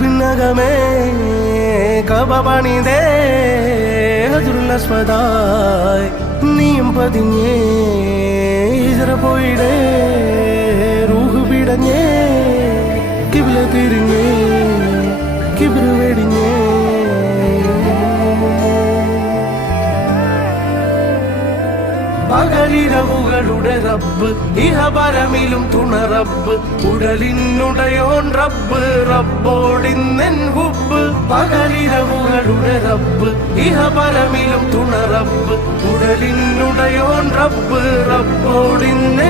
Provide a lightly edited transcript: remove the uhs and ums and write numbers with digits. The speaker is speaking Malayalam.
കൽബിനകമേ കബപണിതേ ഹജറുൽ അസ്വദായി നീയും പതിഞ്ഞേ ഹിജ്റ പോയിടേ റൂഹ് പിടഞ്ഞേ കിബ്ല തിരിഞ്ഞേ കിബ്ർ വെടിഞ്ഞേ പകലിരവുകളുടെ റബ്ബ് ഇഹപരമിലും തുണ റബ്ബ് ഉടലിനുടയോൻ റബ്ബ് റബ്ബോടിന്നെൻ ഹുബ്ബ് പകലിരവുകളുടെ റബ്ബ് ഇഹപരമിലും തുണ റബ്ബ് ഉടലിനുടയോൻ റബ്ബ് റബ്ബോടിന്നെൻ